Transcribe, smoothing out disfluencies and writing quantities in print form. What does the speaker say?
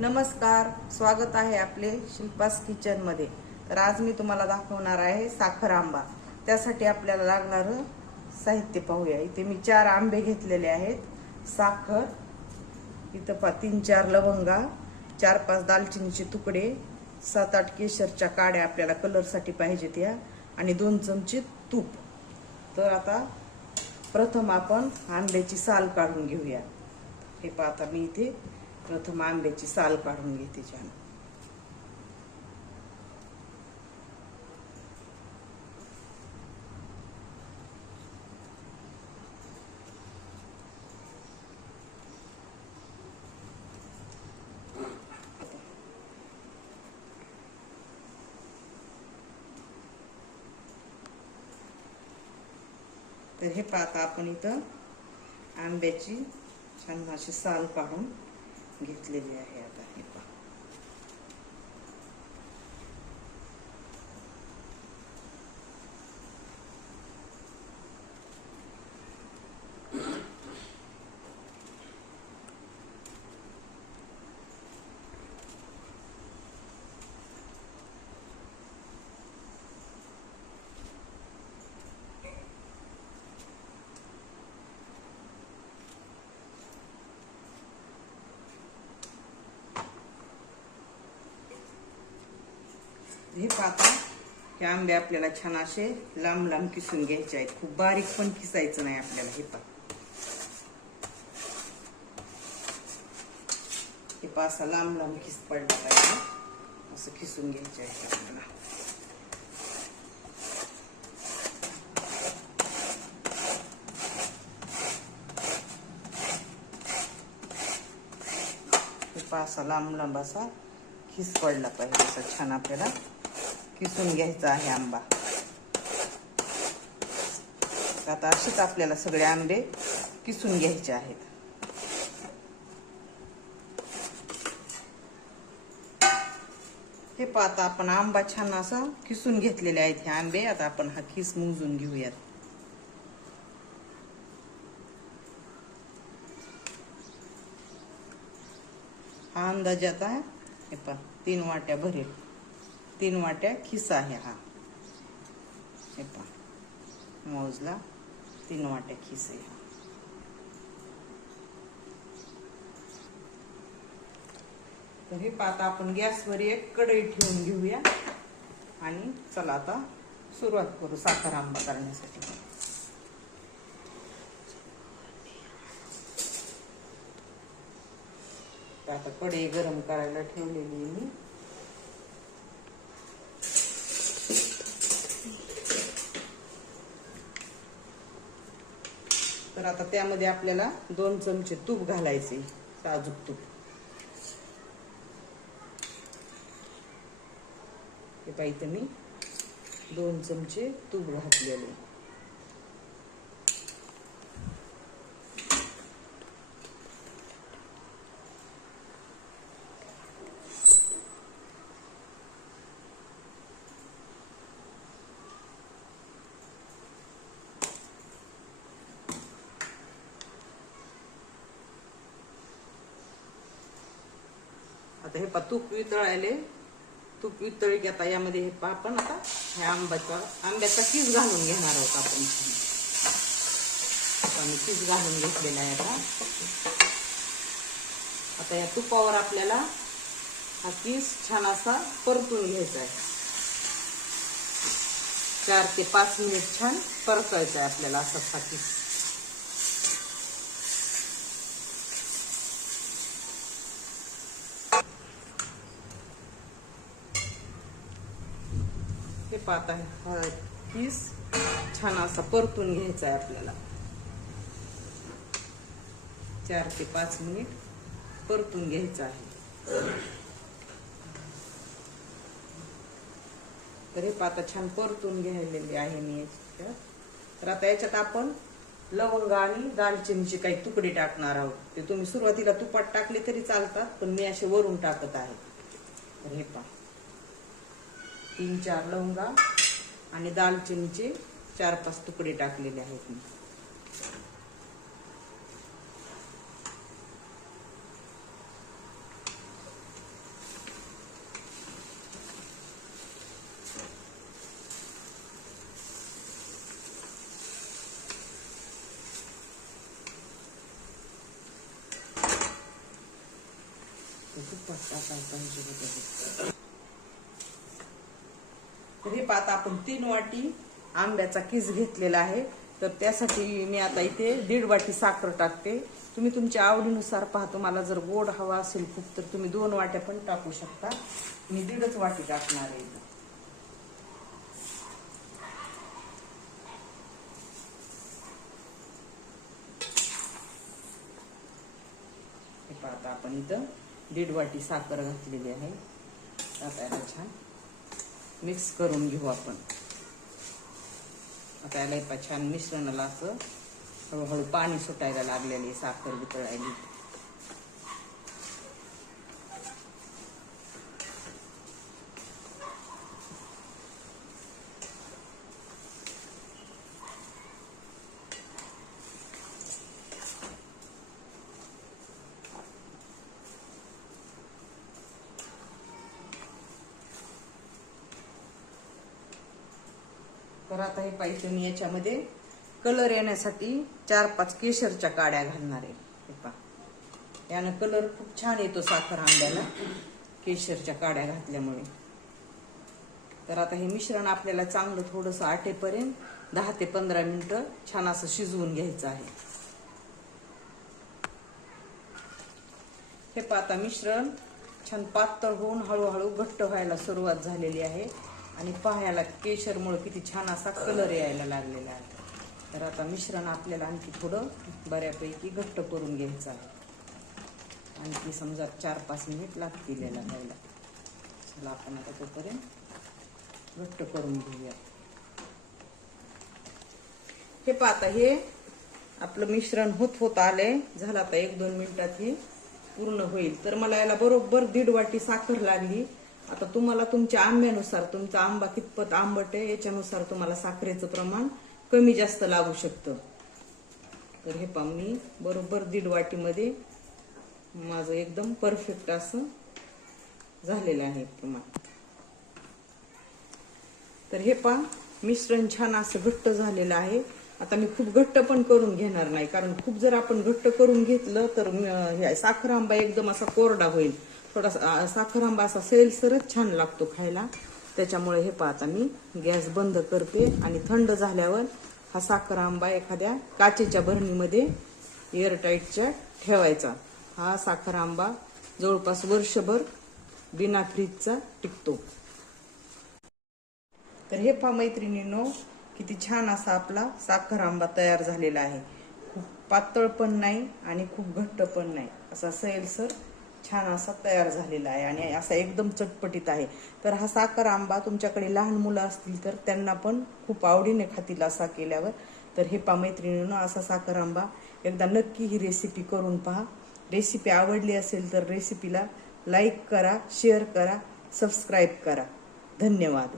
नमस्कार, स्वागत आहे आपले शिल्पास किचन मध्ये। तर आज मी तुम्हाला दाखवणार आहे साखर आंबा। त्यासाठी आपल्याला लागणार साहित्य पाहूया। इथे मी 4 आंबे घेतलेले आहेत, साखर, इथं 3-4 लवंगा, 4-5 दालचिनीचे तुकडे, 7-8 केशरच्या काड्या आपल्याला कलर साठी पाहिजेत या, आणि 2 चमचे तूप। तर आता प्रथम आपण आंब्याची साल काढून घेऊया। हे पाहता मी इथे प्रथम आंब्याची साल काढून घेते छान। तर हे पाहता आपण इथं आंब्याची छान अशी साल काढून घेतलेली आहे। आता हे पहा, हे पाहता हे आंबे आपल्याला छान असे लांब लांब किसून घ्यायचे आहेत। खूप बारीक पण किसायचं नाही आपल्याला। हे पहा असा लांब लांब किस पडला पाहिजे, असं किसून घ्यायचे आहे आपल्याला। हे पहा असा लांब लांब असा किस पडला पाहिजे, असं छान आपल्याला किसून घ्यायचा आहे आंबा। आता असेच आपल्याला सगळे आंबे किसून घ्यायचे आहेत। हे पाहता आपण आंबा छान असा किसून घेतलेले आहेत हे आंबे। आता आपण हा किस मोजून घेऊयात। हा अंदाज आता हे पहा 3 वाट्या भरेल, 3 वाट्या खिस आहे हा। हे पहा मोजला 3 वाट्या खिस आहे हा। तर हे पाहता आपण गॅसवर एक कढई ठेवून घेऊया आणि चला आता सुरुवात करू साखर आंबा करण्यासाठी। आता कढई गरम करायला ठेवलेली आहे मी। तर आता त्यामध्ये आपल्याला 2 चमचे तूप घालायचे, साजूक तूप। हे पाहिजे मी 2 चमचे तूप घातलेले। आता हे पहा तूप वितळायले, तूप वितळी की आता यामध्ये हे पहा आपण आता हे आंब्याचा किस घालून घेणार आहोत आपण। आता किस घालून घेतलेला आहे। आता या तुपावर आपल्याला हा किस छान असा परतून घ्यायचा आहे। 4 ते 5 मिनिट छान परतायचा आहे आपल्याला असा किस। हे पाहता है किस छान असा परतून घ्यायचा आहे आपल्याला। 4 ते 5 मिनिट परतून घ्यायचा आहे। तर हे पाहता छान परतून घ्यायलेले आहे मी याच्यात। तर आता याच्यात आपण लवंगा आणि दालचिनीचे काही तुकडे टाकणार आहोत। ते तुम्ही सुरुवातीला तुपात टाकले तरी चालतात, पण मी असे वरून टाकत आहे। तर हे पहा 3-4 लवंगा आणि दालचिनीचे 4-5 तुकडे टाकलेले आहेत मी। तर हे पाहता आपण 3 वाटी आंब्याचा किस घेतलेला आहे. तर त्यासाठी मी आता इथे 1.5 वाटी साखर टाकते. तुम्ही तुमच्या आवडीनुसार पहा, तुम्हाला जर गोड हवा असेल खूप तर तुम्ही 2 वाट्या पण टाकू शकता. मी 1.5 वाटी टाकणार आहे. आता आपण इथं 1.5 वाटी साखर घातलेली आहे. आता याला छान मिक्स करून घेऊ आपण. आता याला छान मिश्रणाला असं हळूहळू पाणी सुटायला लागलेले, साखर वितळायली. तर आता हे पाहिजे मी याच्यामध्ये कलर येण्यासाठी 4-5 केशरच्या काड्या घालणार आहे. हे पहा, यानं कलर खूप छान येतो साखर आंब्याला केशरच्या काड्या घातल्यामुळे. तर आता हे मिश्रण आपल्याला चांगलं थोडंसं आटेपर्यंत 10 ते 15 मिनिटं छान असं शिजवून घ्यायचं आहे. हे पहा, आता मिश्रण छान पातळ होऊन हळूहळू घट्ट व्हायला सुरुवात झालेली आहे. आणि पाहायला केशरमुळे किती छान असा कलर यायला लागलेला आहे. तर आता मिश्रण आपल्याला आणखी थोडं बऱ्यापैकी घट्ट करून घ्यायचं आहे. आणखी समजा 4-5 मिनिट लागतील याला व्हायला. चला आपण आता तोपर्यंत घट्ट करून घेऊया. हे पाहता, हे आपलं मिश्रण होत आलंय. झालं आता 1-2 मिनिटात हे पूर्ण होईल. तर मला याला बरोबर 1.5 वाटी साखर लागली. आता तुम्हाला तुमच्या आंब्यानुसार, तुमचा आंबा कितपत आंबट आहे याच्यानुसार तुम्हाला साखरेचं प्रमाण कमी जास्त लागू शकतं. तर हे पहा, मी बरोबर 1.5 वाटीमध्ये माझं एकदम परफेक्ट असं झालेलं आहे प्रमाण. तर हे पहा, मिश्रण छान असं घट्ट झालेलं आहे. आता मी खूप घट्ट पण करून घेणार नाही, कारण खूप जर आपण घट्ट करून घेतलं तर साखर आंबा एकदम असा कोरडा होईल. थोडासा साखर आंबा असा सैलसरच छान लागतो खायला. त्याच्यामुळे हे पहा, आता मी गॅस बंद करते आणि थंड झाल्यावर हा साखर आंबा एखाद्या काचेच्या भरणीमध्ये एअरटाईटच्या ठेवायचा. हा साखर आंबा जवळपास वर्षभर बिना फ्रीजचा टिकतो. तर हे पहा मैत्रिणींनो, किती छान असा आपला साखर आंबा तयार झालेला आहे. खूप पातळ पण नाही आणि खूप घट्ट पण नाही, असा सैलसर छान असा तयार झालेला आहे आणि असा एकदम चटपटीत आहे. तर हा साखर आंबा तुमच्याकडे लहान मुलं असतील तर त्यांना पण खूप आवडीने खातील असा केल्यावर. तर हे पहा मैत्रिणींनो, असा साखर आंबा एकदा नक्की ही रेसिपी करून पहा. रेसिपी आवडली असेल तर रेसिपीला लाईक करा, शेअर करा, सबस्क्राईब करा. धन्यवाद.